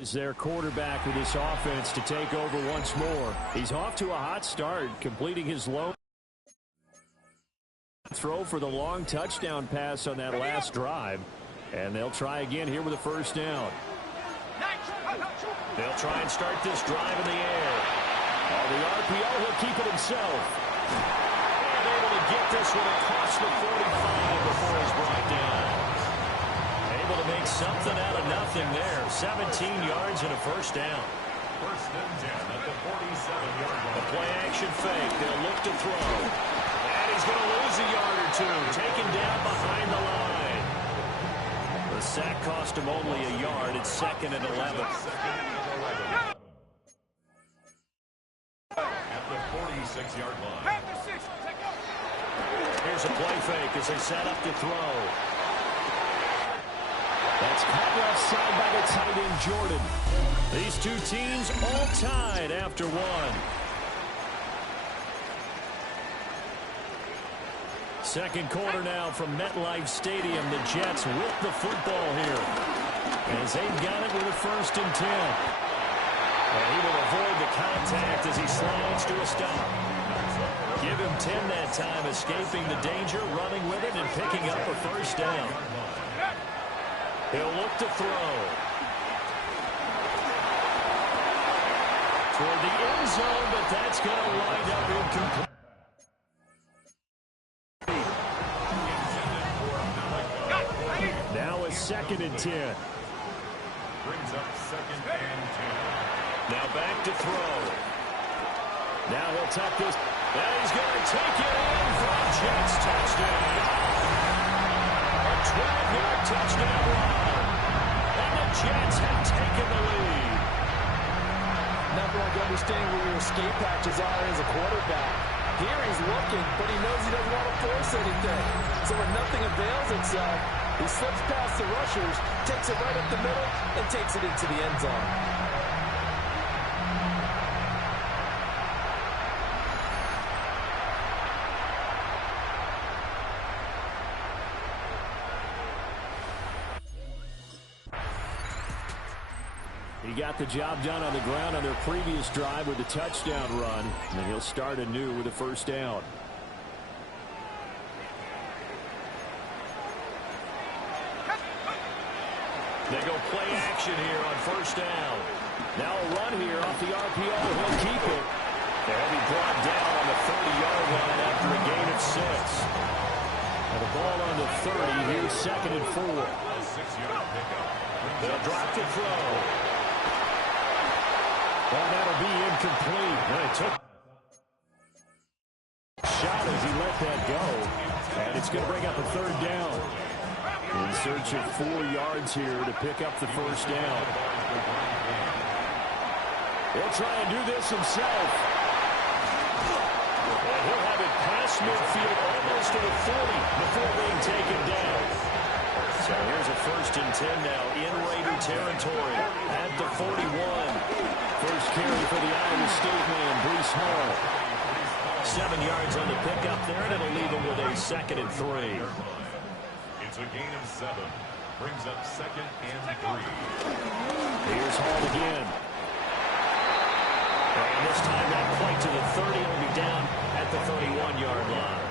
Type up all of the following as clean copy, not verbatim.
Is their quarterback with this offense to take over once more. He's off to a hot start, completing his low throw for the long touchdown pass on that last drive. And they'll try again here with a first down. They'll try and start this drive in the air. Oh, the RPO, he'll keep it himself. And able to get this one across the 45 before he's brought down. Able to make something out of nothing there. 17 yards and a first down. First and 10 at the 47-yard line. The play action fake. They'll look to throw. And he's going to lose a yard or two. Taken down behind the line. The sack cost him only a yard. It's second and 11. At the 46-yard line. Here's a play fake as they set up to throw. That's caught left side by the tight end, Jordan. These two teams all tied after one. Second quarter now from MetLife Stadium. The Jets with the football here. As they've got it with a first and 10. And he will avoid the contact as he slides to a stop. Give him 10 that time, escaping the danger, running with it, and picking up a first down. He'll look to throw. Toward the end zone, but that's going to wind up incomplete. Now a second and 10. Brings up second and 10. Now back to throw. Now he'll tuck this. And he's going to take it in for a Jets touchdown. A 12-yard touchdown run. And the Jets have taken the lead. Nothing like understanding where your escape patches are as a quarterback. Here he's looking, but he knows he doesn't want to force anything. So when nothing avails itself, he slips past the rushers, takes it right up the middle, and takes it into the end zone. He got the job done on the ground on their previous drive with a touchdown run. And he'll start anew with a first down. They go play action here on first down. Now a run here off the RPO. He'll keep it. They'll be brought down on the 30-yard line after a gain of 6. And the ball on the 30. Here's second and 4. A 6-yard pickup. They'll drop to throw. Well, that'll be incomplete. And it took a shot as he let that go. And it's going to bring up a third down. In search of 4 yards here to pick up the first down. He'll try and do this himself. And he'll have it past midfield almost to the 40 before being taken down. So here's a first and 10 now in Raider territory at the 41. First carry for the Iowa State man, Breece Hall. 7 yards on the pickup there, and it'll leave him with a second and 3. It's a gain of 7. Brings up second and 3. Here's Hall again. And this time that flight to the 30 will be down at the 31-yard line.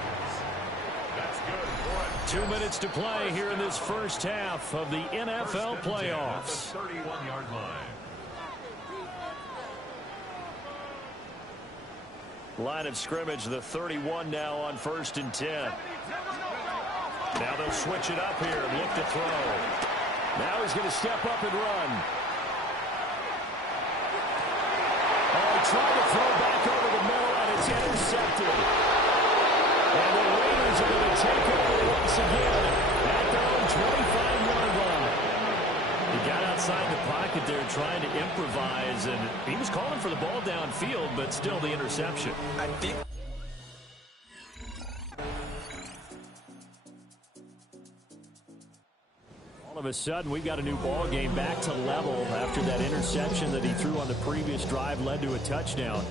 That's good. 2 minutes to play here in this first half of the NFL playoffs. At the 31-yard line. Line of scrimmage, the 31 now on first and 10. Now they'll switch it up here and look to throw. Now he's going to step up and run. Oh, trying to throw back over the middle, and it's intercepted. And the Raiders are going to take over once again at their own 25-yard line. He got outside the pocket there trying to improvise, and he was calling for the ball downfield, but still the interception. I think all of a sudden, we've got a new ball game back to level after that interception that he threw on the previous drive led to a touchdown.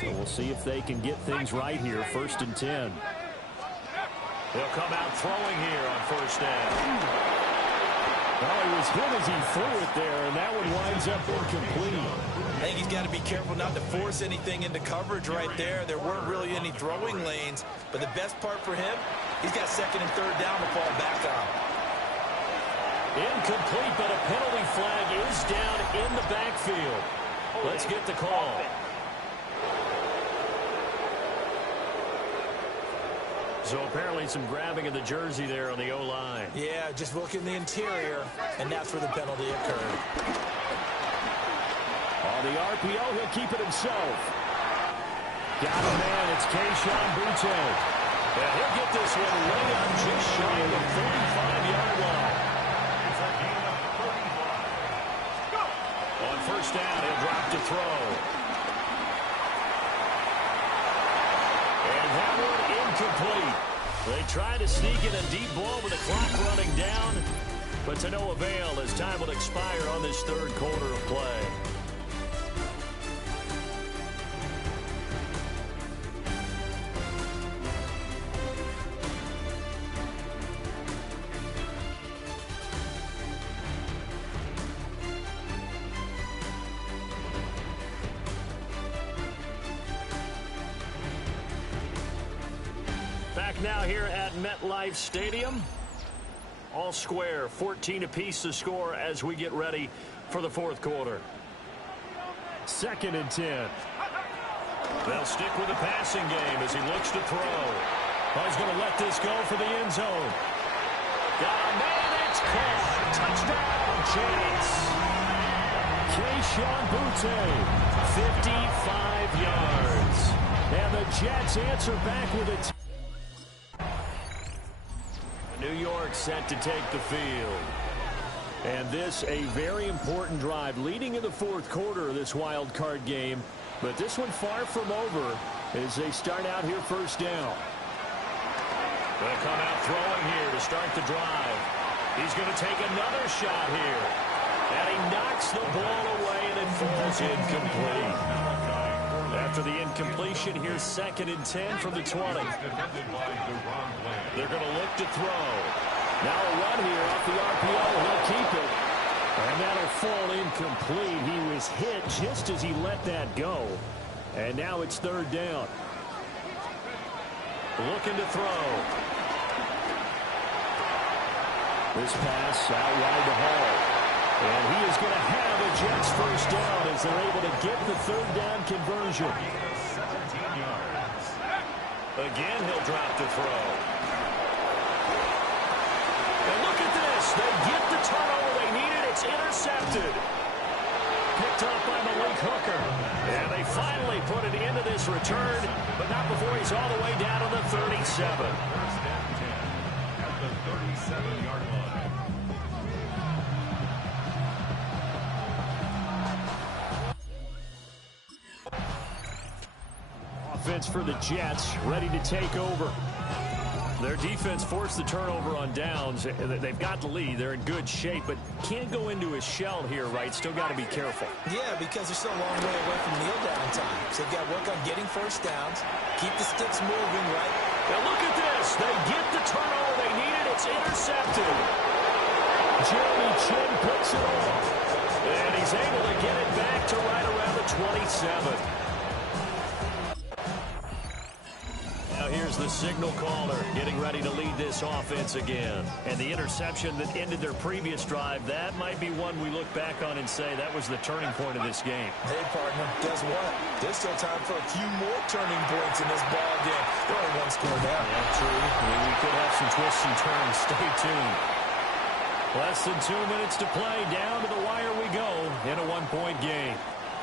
So we'll see if they can get things right here. First and 10. They'll come out throwing here on first down. Well, he was hit as he threw it there, and that one winds up incomplete. I think he's got to be careful not to force anything into coverage right there. There weren't really any throwing lanes, but the best part for him, he's got second and third down to fall back on. Incomplete, but a penalty flag is down in the backfield. Let's get the call. So apparently some grabbing of the jersey there on the O-line. Yeah, just look in the interior, and that's where the penalty occurred. On the RPO, he'll keep it himself. Got a man, it's Kayshon Boutte. And he'll get this one way up just shy of the 35-yard line. It's a gain of 35. On first down, he'll drop to throw. And that one incomplete. They try to sneak in a deep ball with the clock running down, but to no avail as time will expire on this third quarter of play. Back now here at MetLife Stadium. All square, 14 apiece to score as we get ready for the fourth quarter. 2nd and 10. They'll stick with the passing game as he looks to throw. Oh, he's going to let this go for the end zone. Got a man, it's caught. Touchdown, Jets. Kayshon Boutte, 55 yards. And the Jets answer back with a New York set to take the field. And this a very important drive leading in the fourth quarter of this wild card game. But this one far from over as they start out here first down. They'll come out throwing here to start the drive. He's going to take another shot here. And he knocks the ball away and it falls incomplete. After the incompletion, here's 2nd and 10 from the 20. They're going to look to throw. Now a run here off the RPO. He'll keep it. And that'll fall incomplete. He was hit just as he let that go. And now it's 3rd down. Looking to throw. This pass out wide to Hall. And he is going to have a Jets first down as they're able to get the 3rd down conversion. 17 yards. Again, he'll drop to throw. And look at this. They get the turnover they needed. It's intercepted. Picked up by Malik Hooker. And they finally put it into this return, but not before he's all the way down to the 37. First and 10 at the 37-yard line. Offense for the Jets, ready to take over. Their defense forced the turnover on downs. They've got the lead. They're in good shape, but can't go into a shell here, right? Still got to be careful. Yeah, because they're still a long way away from kneel down time. So they've got to work on getting first downs, keep the sticks moving, right? Now look at this. They get the turnover they needed. It's intercepted. Jeremy Chin picks it off. And he's able to get it back to right around the 27. Now here's the signal caller getting ready to lead this offense again. And the interception that ended their previous drive, that might be one we look back on and say that was the turning point of this game. Hey, partner, guess what? There's still time for a few more turning points in this ball game. They're only one score down. Yeah, true. We could have some twists and turns. Stay tuned. Less than 2 minutes to play. Down to the wire we go in a one-point game.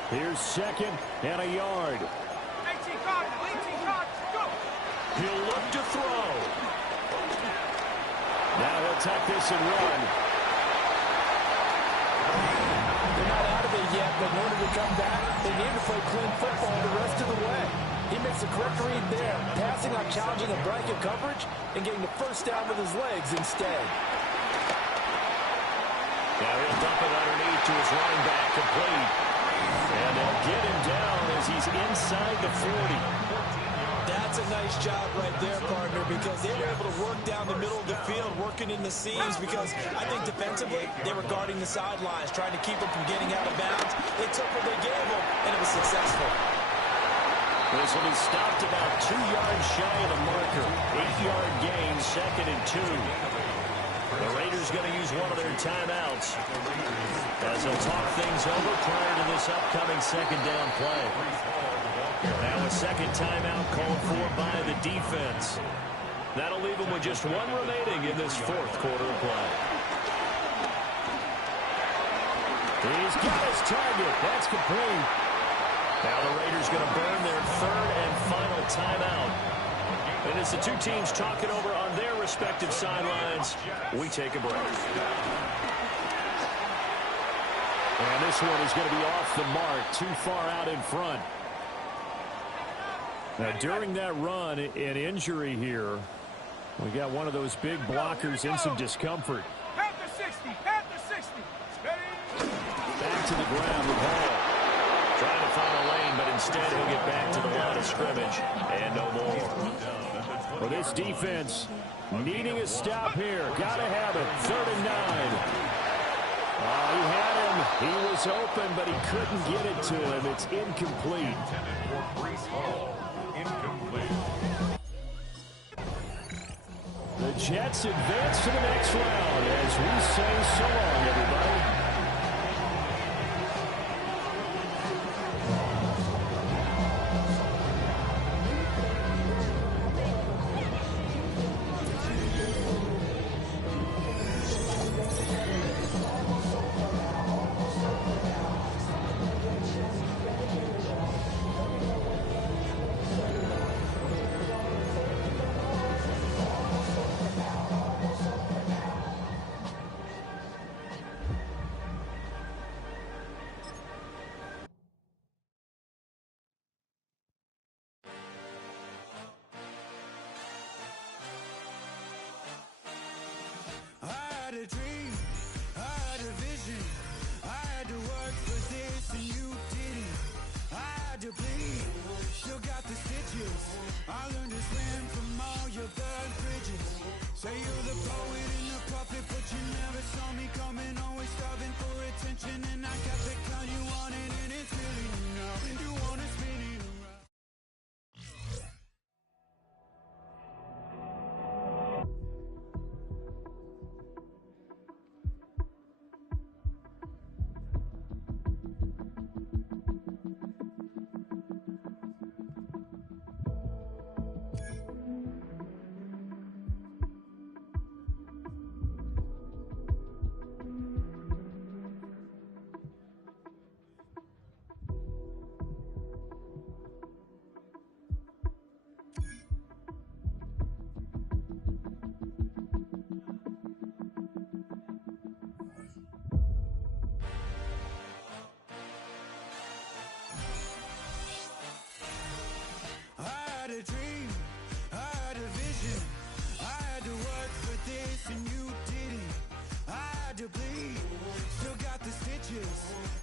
Here's 2nd and a yard. 18 cards, 18 cards, go! He'll look to throw. Now he'll tuck this and run. They're not out of it yet, but in order to come back, they need to play clean football the rest of the way. He makes a correct read there, passing on challenging a bracket coverage and getting the first down with his legs instead. Now he'll dump it underneath to his running back, complete. And they'll get him down as he's inside the 40. That's That's a nice job right there, partner, because they were able to work down the middle of the field, working in the seams, because I think defensively, they were guarding the sidelines, trying to keep them from getting out of bounds. They took what they gave them, and it was successful. This will be stopped about 2 yards shy of the marker. 8-yard gain, 2nd and 2. The Raiders going to use one of their timeouts as they'll talk things over prior to this upcoming 2nd down play. Now a 2nd timeout called for by the defense. That'll leave them with just 1 remaining in this 4th quarter of play. He's got his target. That's complete. Now the Raiders going to burn their 3rd and final timeout. And as the two teams talking over on their respective sidelines, we take a break. And this one is going to be off the mark, too far out in front. Now, during that run, an injury here. We got one of those big blockers in some discomfort. Panther 60, Panther 60. Steady. Back to the ground with Hall. Trying to find a lane, but instead he'll get back to the line of scrimmage. And no more. Well, this defense needing a stop here. Got to have it. 3rd and 9. He had him. He was open, but he couldn't get it to him. It's incomplete. The Jets advance to the next round as we say so long, everybody. I learned to swim from all your bad bridges. Say you're the poet and the prophet, but you never saw me coming. Always starving for attention, and I got the kind you wanted, and it's killing you now. You wanna spin it around.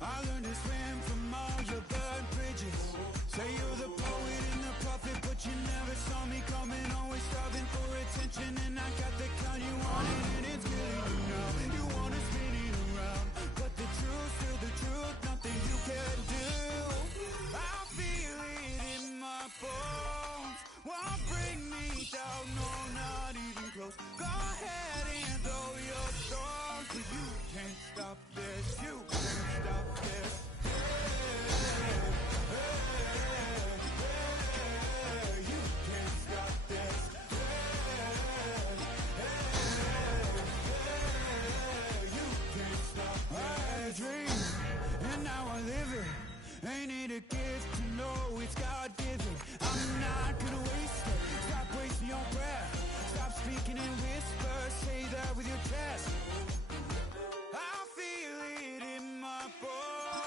I learned to swim from all your burnt bridges. Say you're the poet and the prophet, but you never saw me coming. Always starving for attention, and I got the kind you wanted, and it's killing you now. You wanna spin it around, but the truth's still the truth. Nothing you can do. I feel it in my bones. Won't bring me down, no, not even close. Go ahead and throw your stones, but you can't stop this. You can't stop this. You can't stop this. You can't stop this. I had a dream, and now I live it. Ain't it a gift to know it's God-given? I'm not gonna waste it. Stop wasting your breath. Stop speaking in whispers. Say that with your chest. I feel it in my bones.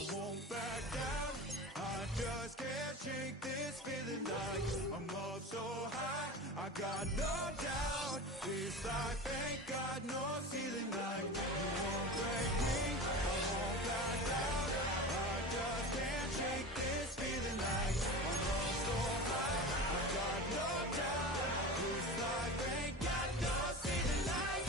I won't back down. I just can't shake this feeling like I'm up so high. I got no doubt. This life ain't got no ceiling like you won't break me. I won't back down. I just can't shake this feeling like I'm up so high. I got no doubt. This life ain't got no ceiling like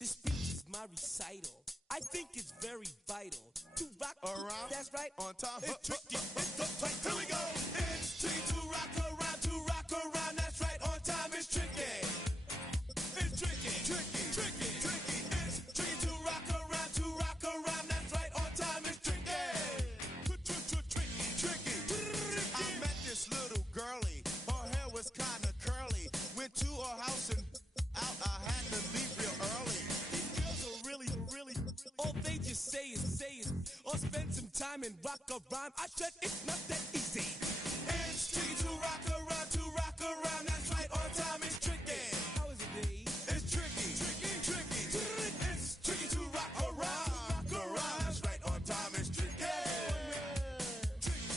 This speech is my recital. I think it's very vital to rock around. That's right. on time. It's tricky. It's the tight. Here we go. It's tricky to rock around. To rock around. That's right. On time. It's tricky. It's tricky. Tricky. Tricky. Tricky. It's tricky to rock around. To rock around. That's right. On time. It's tricky. Tricky. Tricky. I met this little girlie. Her hair was kind of curly. Went to her house and out. I had to leave real early. These girls are really, all they just say is, or spend some time and rock a rhyme. I said it's not that easy. It's tricky to rock around, that's right, on time it's tricky. How is it, D? It's tricky. It's tricky to rock around, that's right, on time it's tricky. Tricky.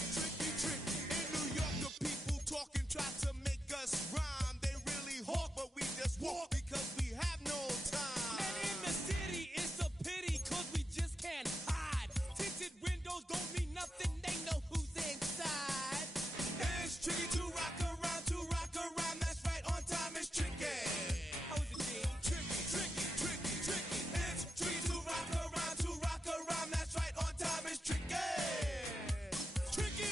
In New York, the people talking try to make us rhyme. They really hawk, but we just walk because we have no time. And in the city, it's a pity, cause we just can't hide. Tinted windows don't mean nothing, they know who's inside. It's tricky to rock around, that's right, on time it's tricky. How is it, D? Tricky. It's tricky to rock around, that's right, on time it's tricky. Tricky,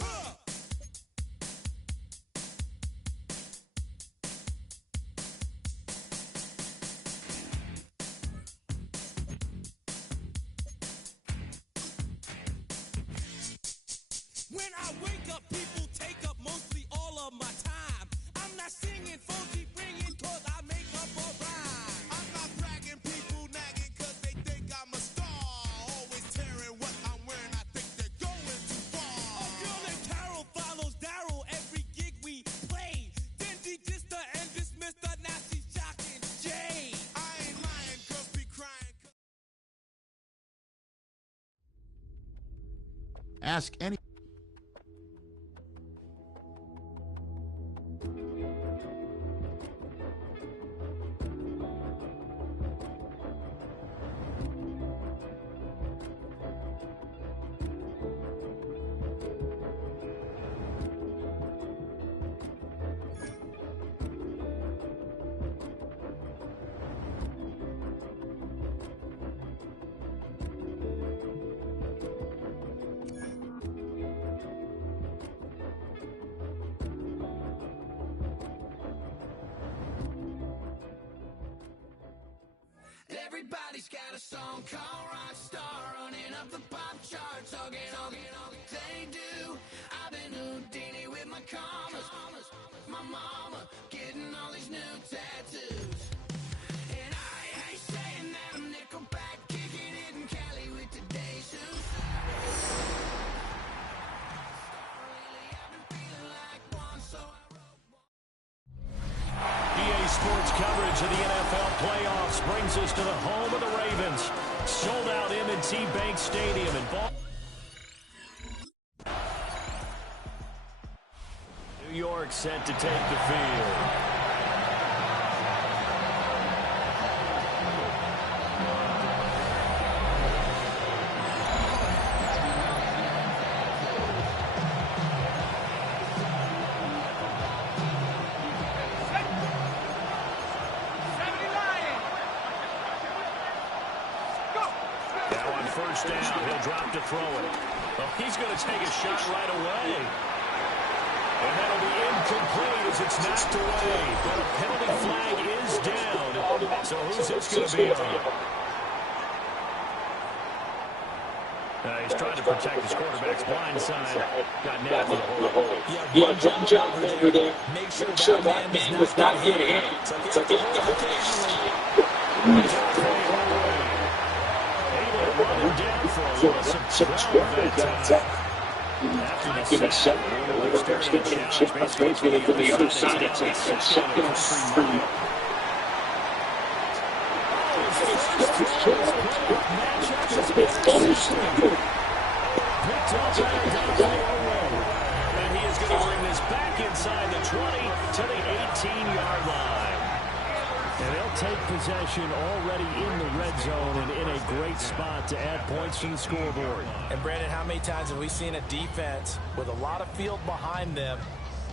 huh? When I wake up, people take up mostly all of my time. I'm not singing funky, bringing, cause I make up a rhyme. I'm not bragging, people nagging cause they think I'm a star. Always tearing what I'm wearing, I think they're going too far. A girl named Carol follows Daryl every gig we play. Then she dissed her and dismissed her, now she's shocking Jay. I ain't lying, girls be crying. Ask any. Everybody's got a song called Rockstar, running up the pop charts, all they do. I've been Houdini with my commas, my mama getting all these new tattoos. And I ain't saying that I'm Nickelback, kicking it in Cali with today's shoes. Really, I've been feeling like one, so I wrote one. EA Sports coverage of the NFL playoffs brings us to the home of the Ravens. Sold out M&T Bank Stadium in Baltimore. New York set to take the field. First down, he'll drop to throw it. Well, he's going to take a shot right away. And that'll be incomplete as it's knocked away. But a penalty flag is down. So who's this going to be on? He's trying to protect his quarterback's blind side. Got nailed for the hole. Yeah, good job over there. Make sure that man does not get hit. It's like Able to run him down for a loss of ground that time. After the set, basically to the other side. It's a second and 3. And he is going to bring this back inside the 20 to the 18-yard line. And they'll take possession already in the red zone and in a great spot to add points to the scoreboard. And Brandon, how many times have we seen a defense with a lot of field behind them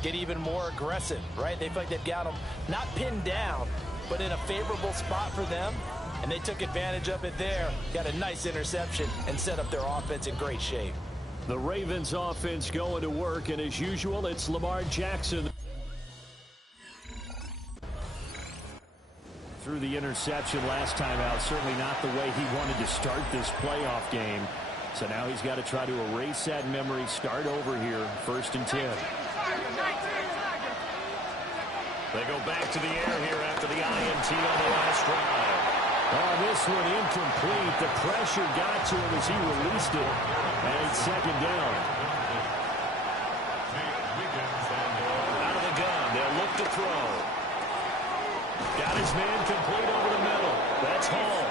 get even more aggressive, right? They feel like they've got them not pinned down, but in a favorable spot for them. And they took advantage of it there, got a nice interception, and set up their offense in great shape. The Ravens offense going to work, and as usual, it's Lamar Jackson. Through the interception last time out, certainly not the way he wanted to start this playoff game. So now he's got to try to erase that memory, start over here, 1st and 10. They go back to the air here after the INT on the last drive. Oh, this one incomplete. The pressure got to him as he released it. And it's 2nd down. Out of the gun. They'll look to throw. Got his man complete over the middle. That's Hall.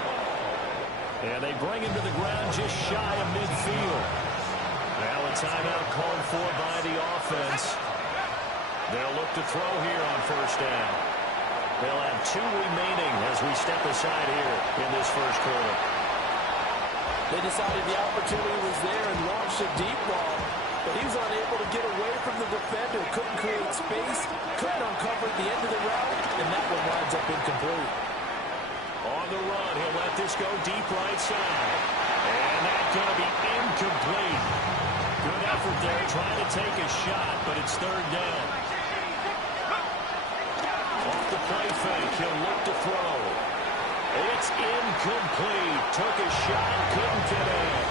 And they bring him to the ground just shy of midfield. Now a timeout called for by the offense. They'll look to throw here on 1st down. They'll have 2 remaining as we step aside here in this 1st quarter. They decided the opportunity was there and launched a deep ball, but he was unable to get away from the defender, couldn't create space, couldn't uncover the end of the route, and that one winds up incomplete. On the run, he'll let this go deep right side. And that's going to be incomplete. Good effort there, trying to take a shot, but it's 3rd down. Off the play fake, he'll look to throw. It's incomplete. Took a shot, couldn't get in.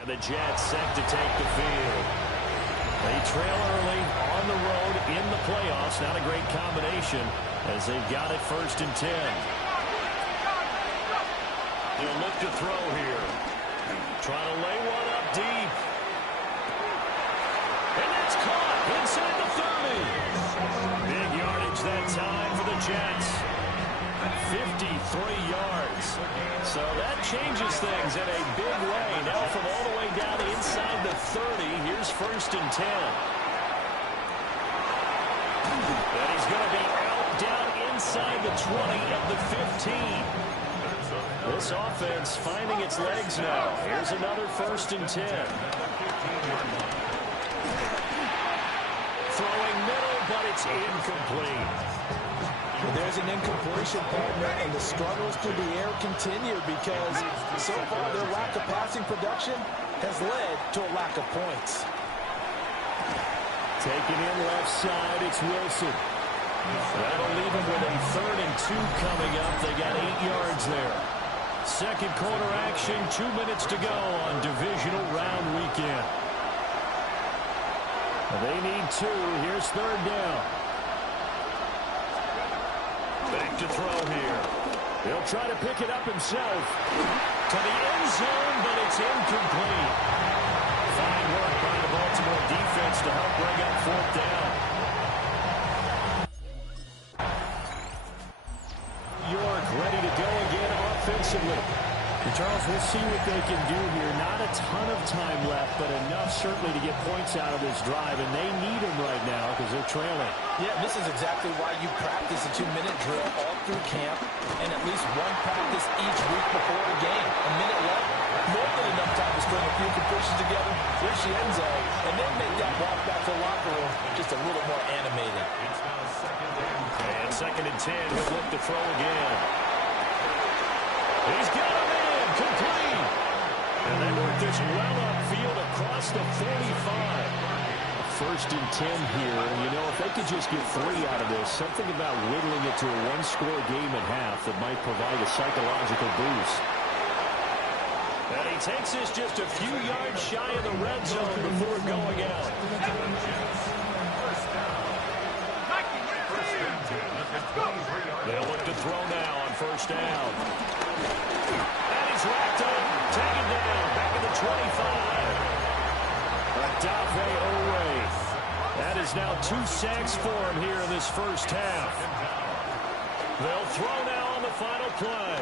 And the Jets set to take the field. They trail early on the road in the playoffs. Not a great combination as they've got it 1st and 10. They'll look to throw here. Trying to lay one up deep. And that's caught inside the 30. Big yardage that time for the Jets. 53 yards. So that changes things in a big way. Now from all the way down inside the 30, here's 1st and 10. And he's going to be out down inside the 20 of the 15. This offense finding its legs now. Here's another 1st and 10. Throwing middle, but it's incomplete. Well, there's an incompletion, partner, and the struggles through the air continue because so far their lack of passing production has led to a lack of points. Taking in left side, it's Wilson. That'll leave him with a 3rd and 2 coming up. They got 8 yards there. 2nd quarter action, 2 minutes to go on divisional round weekend. They need 2. Here's 3rd down. Back to throw here. He'll try to pick it up himself. To the end zone, but it's incomplete. Fine work by the Baltimore defense to help bring up 4th down. York ready to go again offensively. And Charles, we'll see what they can do here. Not a ton of time left, but enough certainly to get points out of this drive, and they need them right now because they're trailing. Yeah, this is exactly why you practice a 2-minute drill all through camp and at least one practice each week before the game. A minute left, more than enough time to string a few completions together, reach the end zone, and then make that walk back to the locker room just a little more animated. And 2nd and 10, he'll look to throw again. He's got him in, complete. goes well upfield across the 45. First and 10 here. And, you know, if they could just get 3 out of this, something about whittling it to a one-score game at half that might provide a psychological boost. And he takes this just a few yards shy of the red zone before going out. They'll look to throw now on first down. And he's racked up, taken down, back at the 25. Adafe Owe. That is now 2 sacks for him here in this first half. They'll throw now on the final play.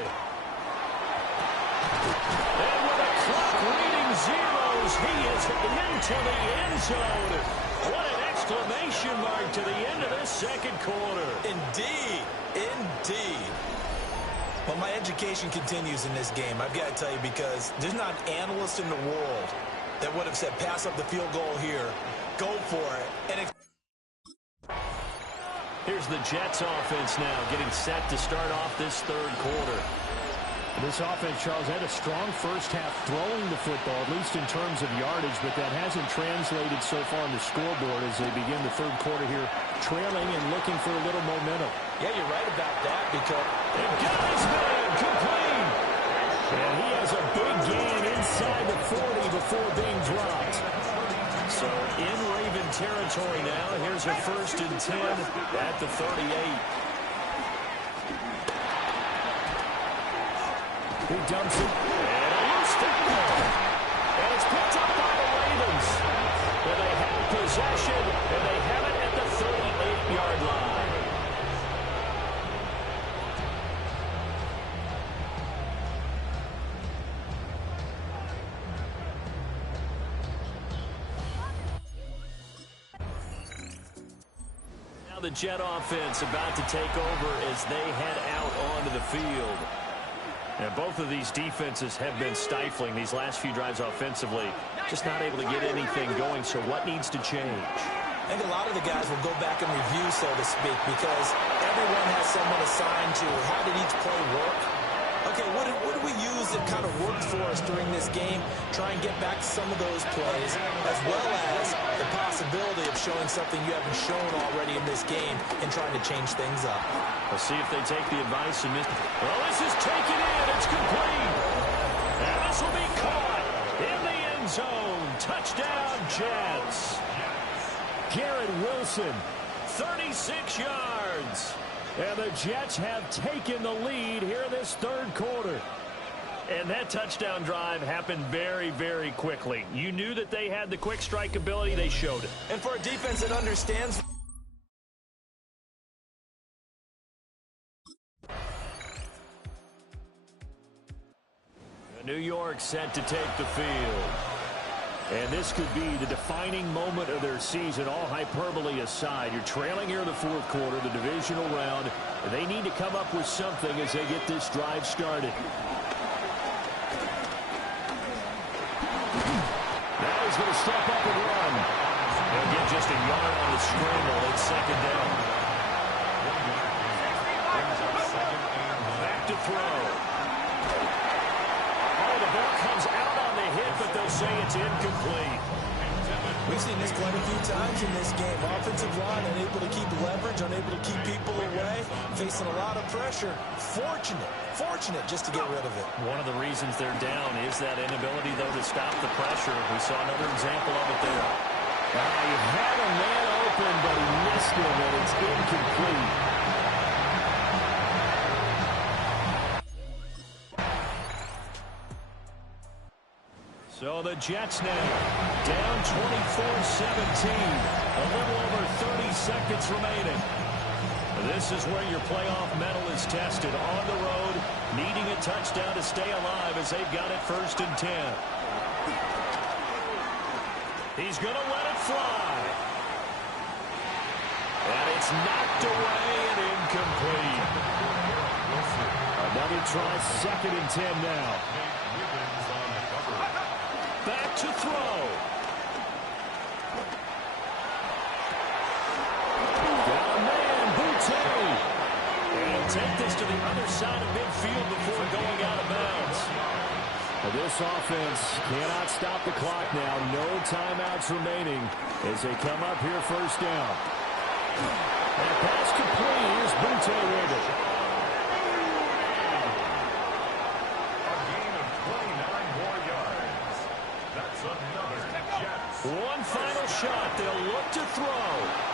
And with a clock reading zeros, he is into the end zone. What an exclamation mark to the end of this second quarter. Indeed. Indeed. Well, my education continues in this game, I've got to tell you, because there's not an analyst in the world that would have said pass up the field goal here, go for it. And here's the Jets offense now getting set to start off this third quarter. This offense, Charles, had a strong first half throwing the football, at least in terms of yardage, but that hasn't translated so far on the scoreboard as they begin the third quarter here, trailing and looking for a little momentum. yeah, you're right about that, because And got his man complete. And he has a big gain inside the 40 before being dropped. So in Raven territory now. Here's a first and 10 at the 38. He dumps it. And a loose tackle. And it's picked up by the Ravens. And they have possession, and they have it at the 38-yard line. Now the Jet offense about to take over as they head out onto the field. And both of these defenses have been stifling these last few drives offensively. Just not able to get anything going, so what needs to change? I think a lot of the guys will go back and review, so to speak, because everyone has someone assigned to how did each play work. Okay, what did we use that kind of worked for us during this game? Try and get back to some of those plays, as well as the possibility of showing something you haven't shown already in this game and trying to change things up. We'll see if they take the advice and miss. Well, this is taken in. It's complete. And this will be caught in the end zone. Touchdown, Jets. Garrett Wilson. 36 yards. And the Jets have taken the lead here this third quarter. And that touchdown drive happened very, very quickly. You knew that they had the quick strike ability. They showed it. And for a defense that understands... New York set to take the field. And this could be the defining moment of their season, all hyperbole aside. You're trailing here in the fourth quarter, the divisional round. They need to come up with something as they get this drive started. Now he's going to step up and run. They'll get just a yard on the scramble. It's second down. Back to throw. The ball comes out on the hit, but they'll say it's incomplete. We've seen this quite a few times in this game. Offensive line unable to keep leverage, unable to keep people away, facing a lot of pressure. Fortunate just to get rid of it. One of the reasons they're down is that inability, though, to stop the pressure. We saw another example of it there. He had a man open, but he missed him, and it's incomplete. So the Jets now down 24-17. A little over 30 seconds remaining. This is where your playoff medal is tested. On the road, needing a touchdown to stay alive as they've got it first and 10. He's going to let it fly. And it's knocked away and incomplete. Another try, second and 10 now. Back to throw. Got a man, Boutte. And he'll take this to the other side of midfield before going out of bounds. This offense cannot stop the clock now. No timeouts remaining as they come up here first down. And pass complete. Here's Bunte with it. A gain of 29 more yards. That's another Jets. One final shot. They'll look to throw.